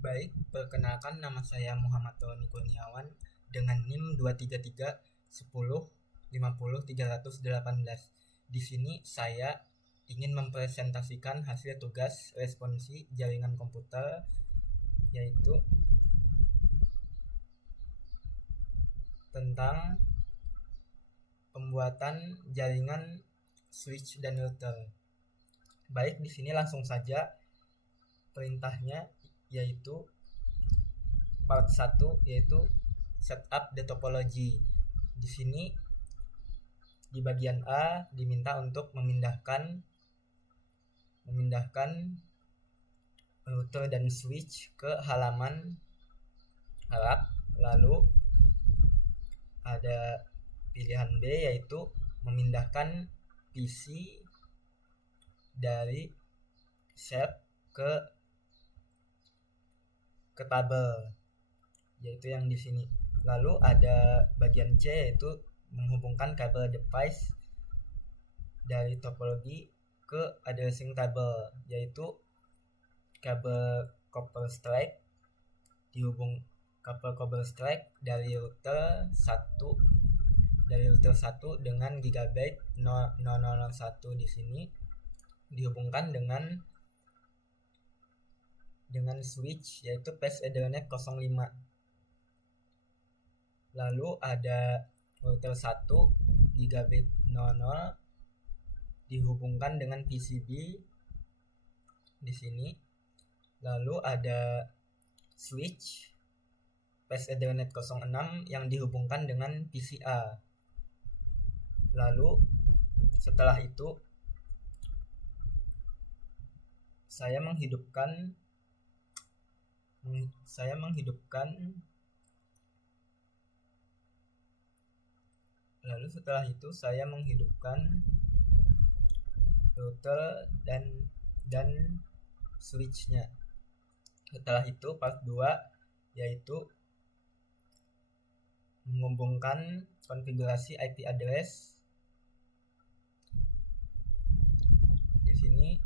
Baik, perkenalkan nama saya Muhammad Tony Kurniawan dengan NIM 23310500318. Di sini saya ingin mempresentasikan hasil tugas responsi jaringan komputer, yaitu tentang pembuatan jaringan switch dan router. Baik, di sini langsung saja perintahnya, yaitu part 1, yaitu setup the topology. Di sini di bagian A diminta untuk memindahkan router dan switch ke halaman Arab. Lalu ada pilihan B, yaitu memindahkan PC dari shared ke tabel, yaitu yang di sini. Lalu ada bagian C, yaitu menghubungkan kabel device dari topologi ke addressing table, yaitu kabel copper strike dari router 1 dengan Gigabit 0001 di sini dihubungkan dengan switch, yaitu Path Ethernet 05. Lalu ada router 1 Gigabit 00 dihubungkan dengan PCB di sini. Lalu ada switch Path Ethernet 06 yang dihubungkan dengan PCA. Lalu setelah itu saya menghidupkan router dan switchnya. Setelah itu part 2, yaitu menghubungkan konfigurasi IP address. Di sini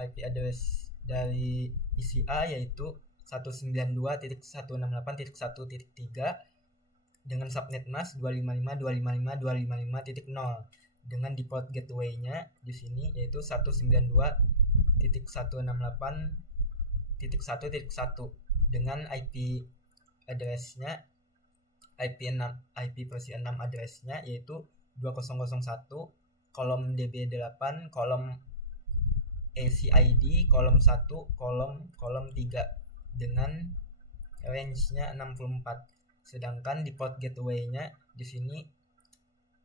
IP address dari PCA yaitu 192.168.1.3 dengan subnet mask 255.255.255.0 dengan default gateway-nya di sini yaitu 192.168.1.1 dengan IP address-nya IP versi 6 address-nya yaitu 2001 kolom DB8 kolom ACID kolom 1 kolom 3 dengan range-nya 64. Sedangkan di port gateway-nya di sini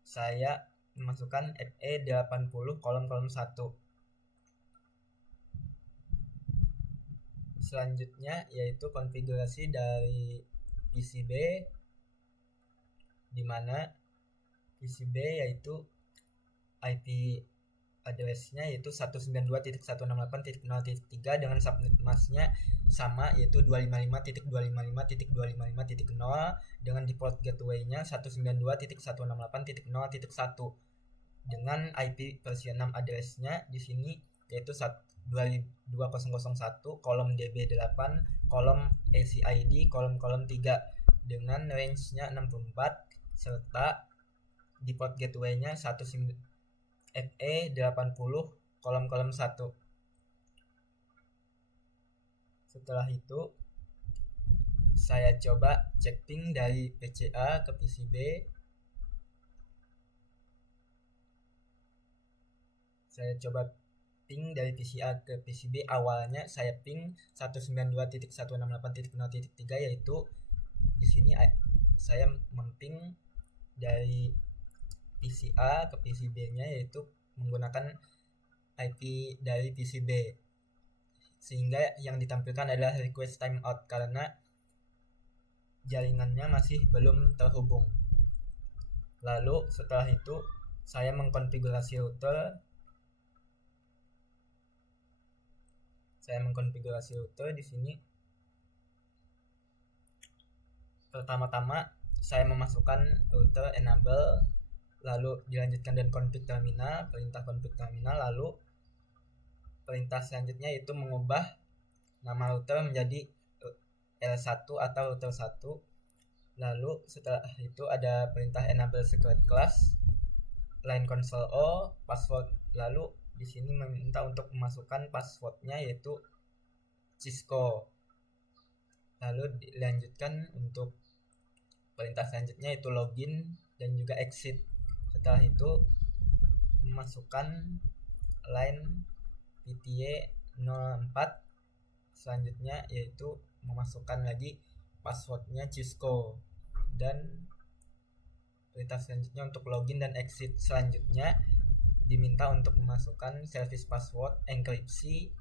saya memasukkan FE80 kolom 1. Selanjutnya yaitu konfigurasi dari PCB, di mana PCB yaitu IP address-nya yaitu 192.168.0.3 dengan subnet mask-nya sama yaitu 255.255.255.0 dengan default gateway-nya 192.168.0.1 dengan IP versi 6 address-nya di sini yaitu 2001 kolom DB8 kolom ACID kolom 3 dengan range-nya 64 serta default gateway-nya FE80 kolom 1. Setelah itu saya coba cek ping dari PCA ke PCB. Saya coba ping dari PCA ke PCB. Awalnya saya ping 192.168.0.3 yaitu di sini saya memping dari PCA ke PCB-nya yaitu menggunakan IP dari PCB, sehingga yang ditampilkan adalah request timeout karena jaringannya masih belum terhubung. Lalu setelah itu saya mengkonfigurasi router. Di sini pertama-tama saya memasukkan router enable, lalu dilanjutkan dengan perintah config terminal, lalu perintah selanjutnya yaitu mengubah nama router menjadi L1 atau router 1. Lalu setelah itu ada perintah enable secret class, line console O, password. Lalu di sini meminta untuk memasukkan passwordnya yaitu Cisco. Lalu dilanjutkan untuk perintah selanjutnya yaitu login dan juga exit. Setelah itu memasukkan line PTA 04. Selanjutnya yaitu memasukkan lagi passwordnya Cisco, dan perintah selanjutnya untuk login dan exit. Selanjutnya diminta untuk memasukkan service password enkripsi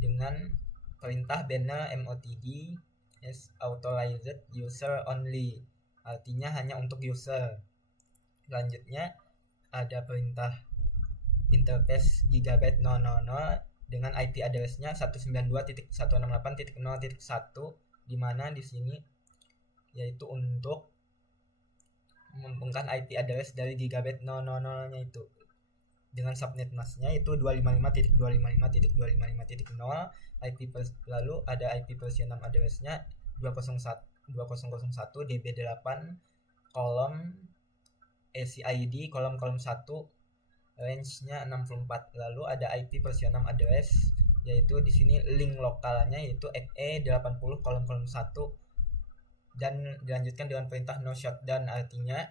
dengan perintah banner MOTD as authorized user only, artinya hanya untuk user. Selanjutnya ada perintah interface gigabyte 000 dengan IP address-nya 192.168.0.1, di mana di sini yaitu untuk menghubungkan IP address dari gigabyte 000-nya itu dengan subnet mask-nya itu 255.255.255.0 lalu ada IP version 6 address-nya 2001 db8 kolom ACID kolom 1 range-nya 64. Lalu ada IP version 6 address, yaitu di sini link lokalnya yaitu FE80 kolom 1, dan dilanjutkan dengan perintah no shutdown, artinya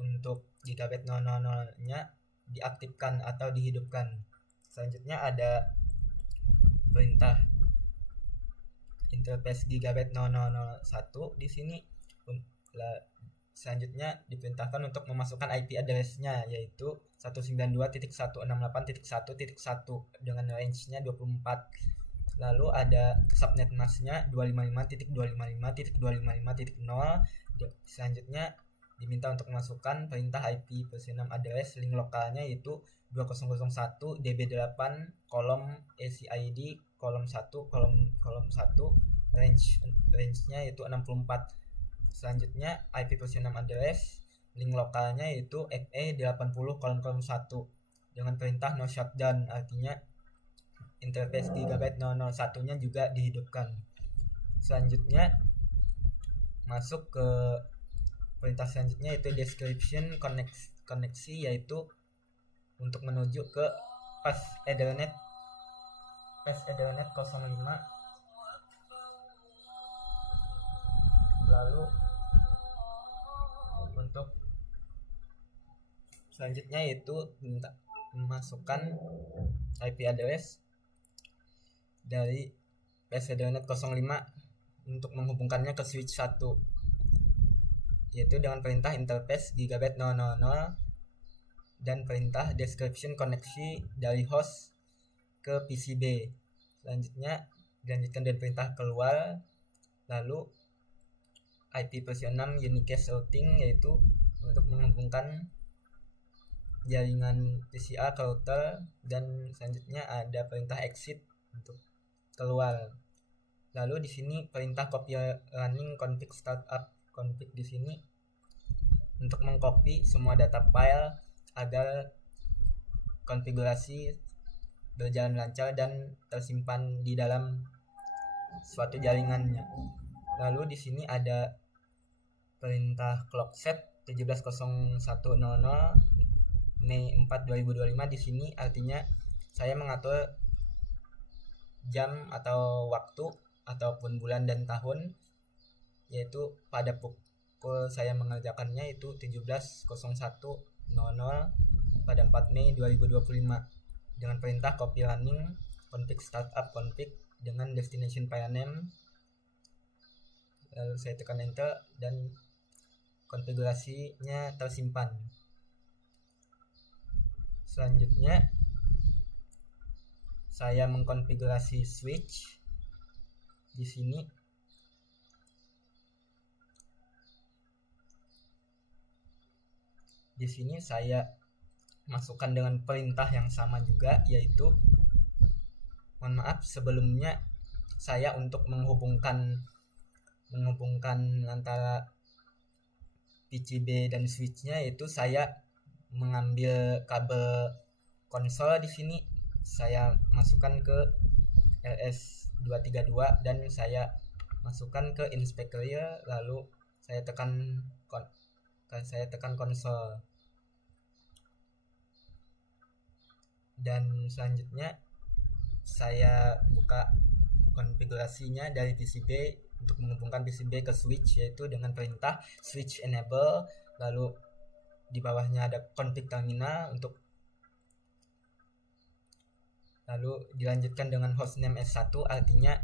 untuk gigabyte 000-nya diaktifkan atau dihidupkan. Selanjutnya ada perintah interface gigabyte 001 di sini. Selanjutnya diperintahkan untuk memasukkan IP address-nya yaitu 192.168.1.1 dengan range-nya 24. Lalu ada subnet mask-nya 255.255.255.0. Selanjutnya diminta untuk memasukkan perintah IP versi 6 address link lokalnya yaitu 2001 db8 kolom ACID kolom 1 kolom 1 range-nya yaitu 64. Selanjutnya IP versi 6 address link lokalnya yaitu FE80 kolom 1 dengan perintah no shutdown, artinya interface gigabyte 001-nya juga dihidupkan. Selanjutnya masuk ke perintah selanjutnya yaitu description koneksi, yaitu untuk menuju ke path Ethernet 05. Lalu untuk selanjutnya yaitu memasukkan IP address dari path Ethernet 05 untuk menghubungkannya ke switch 1, yaitu dengan perintah interface gigabyte 000 dan perintah description koneksi dari host ke PCB. Selanjutnya dilanjutkan dengan perintah keluar, lalu IP versi 6 unicast routing, yaitu untuk menghubungkan jaringan PCA ke router, dan selanjutnya ada perintah exit untuk keluar. Lalu di sini perintah copy running config startup config di sini untuk mengcopy semua data file agar konfigurasi berjalan lancar dan tersimpan di dalam suatu jaringannya. Lalu di sini ada perintah clock set 17.01.00 Mei 4 2025. Di sini artinya saya mengatur jam atau waktu ataupun bulan dan tahun, yaitu pada pukul saya mengerjakannya itu 17.01.00 pada 4 Mei 2025 dengan perintah copy running config startup config dengan destination file name. Lalu saya tekan enter dan konfigurasinya tersimpan. Selanjutnya saya mengkonfigurasi switch di sini. Di sini saya masukkan dengan perintah yang sama juga, yaitu mohon maaf sebelumnya saya untuk menghubungkan antara PCB dan switchnya, yaitu saya mengambil kabel konsol di sini, saya masukkan ke LS232 dan saya masukkan ke inspect clear, lalu saya tekan konsol, dan selanjutnya saya buka konfigurasinya dari PCB untuk menghubungkan PCB ke switch, yaitu dengan perintah switch enable, lalu di bawahnya ada config terminal lalu dilanjutkan dengan hostname S1, artinya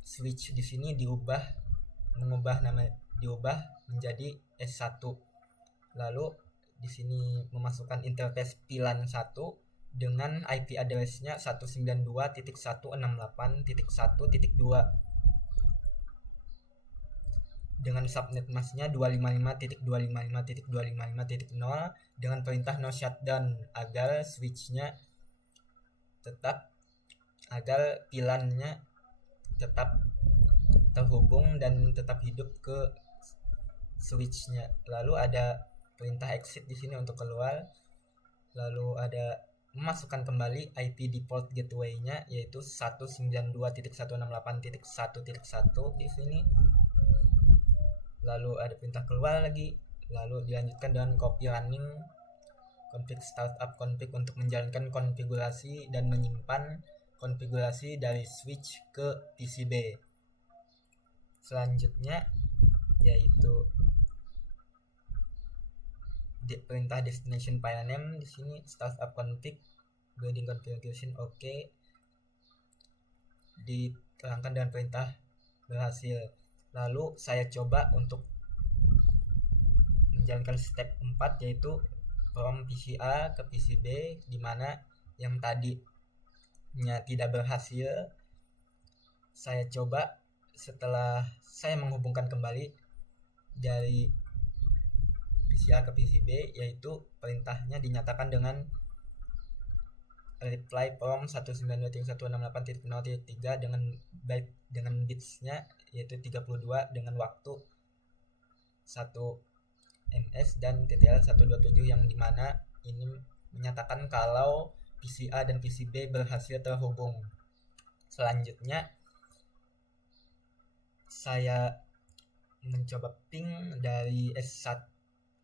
switch di sini diubah menjadi S1. Lalu di sini memasukkan interface VLAN 1 dengan IP address-nya 192.168.1.2 dengan subnet mask-nya 255.255.255.0 dengan perintah no shutdown agar VLAN-nya tetap terhubung dan tetap hidup ke switch-nya. Lalu ada perintah exit di sini untuk keluar. Lalu ada memasukkan kembali IP default gateway-nya, yaitu 192.168.1.1 di sini. Lalu ada perintah keluar lagi. Lalu dilanjutkan dengan copy running config startup config untuk menjalankan konfigurasi dan menyimpan konfigurasi dari switch ke PCB. Selanjutnya yaitu perintah destination file name di sini startup config building configuration oke, diterangkan dengan perintah berhasil. Lalu saya coba untuk menjalankan step 4, yaitu from PCA ke PCB, di mana yang tadinya tidak berhasil saya coba setelah saya menghubungkan kembali dari PCA ke PCB, yaitu perintahnya dinyatakan dengan reply from 192.168.0.3 dengan bitsnya yaitu 32 dengan waktu 1 ms dan TTL 127, yang dimana ini menyatakan kalau PCA dan PCB berhasil terhubung. Selanjutnya saya mencoba ping dari S1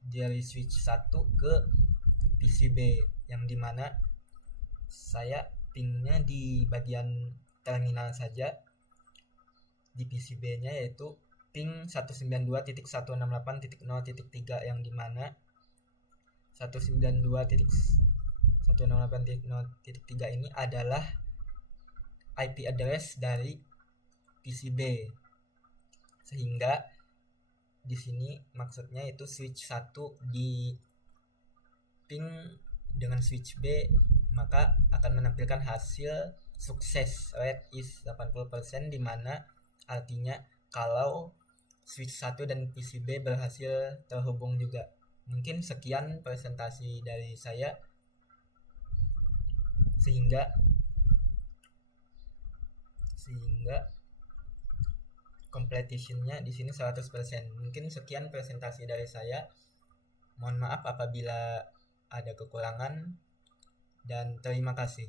dari switch 1 ke PCB, yang dimana saya pingnya di bagian terminal saja di PCB-nya, yaitu ping 192.168.0.3, yang dimana 192.168.0.3 ini adalah IP address dari PCB, sehingga di sini maksudnya itu switch 1 di ping dengan switch B, maka akan menampilkan hasil sukses rate is 80%, dimana artinya kalau switch 1 dan PCB berhasil terhubung juga. Mungkin sekian presentasi dari saya, sehingga completion-nya di sini 100%. Mungkin sekian presentasi dari saya. Mohon maaf apabila ada kekurangan, dan terima kasih.